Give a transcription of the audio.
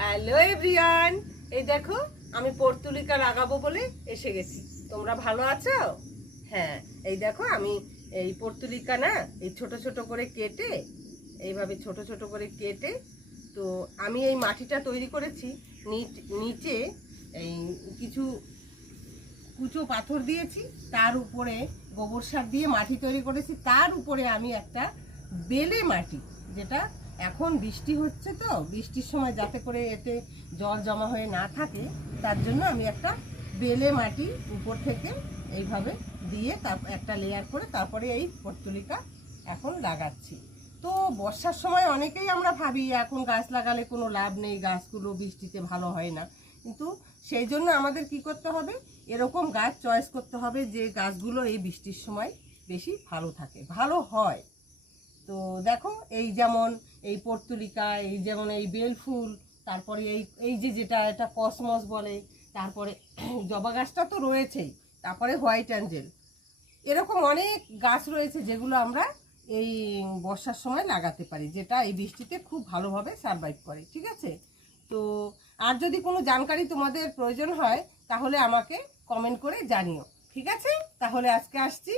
Hello everyone, এই দেখো আমি পর্তুলিকা লাগাবো বলে এসে গেছি। তোমরা ভালো আছো? হ্যাঁ, এই দেখো আমি এই পর্তুলিকা না এই ছোট ছোট করে কেটে এইভাবে ছোট ছোট করে কেটে তো আমি এই মাটিটা তৈরি করেছি। নিচে এই কিছু কুচো পাথর দিয়েছি, তার উপরে গোবর সার দিয়ে মাটি তৈরি করেছি, তার উপরে আমি একটা বেলে মাটি, যেটা এখন বৃষ্টি হচ্ছে তো বৃষ্টির সময় যাতে করে এতে জল জমা হয়ে না থাকে তার জন্য আমি একটা বেলে মাটি উপর থেকে এইভাবে দিয়ে তার একটা লেয়ার করে তারপরে এই পর্তুলিকা এখন লাগাচ্ছি। তো বর্ষার সময় অনেকেই আমরা ভাবি এখন গাছ লাগালে কোনো লাভ নেই, গাছগুলো বৃষ্টিতে ভালো হয় না, কিন্তু সেই জন্য আমাদের কি করতে হবে, এরকম গাছ চয়েস করতে হবে যে গাছগুলো এই বৃষ্টির সময় বেশি ভালো থাকে, ভালো হয়। তো দেখো এই যেমন এই পর্তুলিকা, এই যেমন এই বেল ফুল, তারপরে এই এই যে যেটা এটা কসমস বলে, তারপরে জবা গাছটা তো রয়েছেই, তারপরে হোয়াইট অ্যাঞ্জেল, এরকম অনেক গাছ রয়েছে যেগুলো আমরা এই বর্ষার সময় লাগাতে পারি, যেটা এই বৃষ্টিতে খুব ভালোভাবে সারভাইভ করে। ঠিক আছে? তো আর যদি কোনো জানকারি তোমাদের প্রয়োজন হয় তাহলে আমাকে কমেন্ট করে জানিও। ঠিক আছে? তাহলে আজকে আসছি।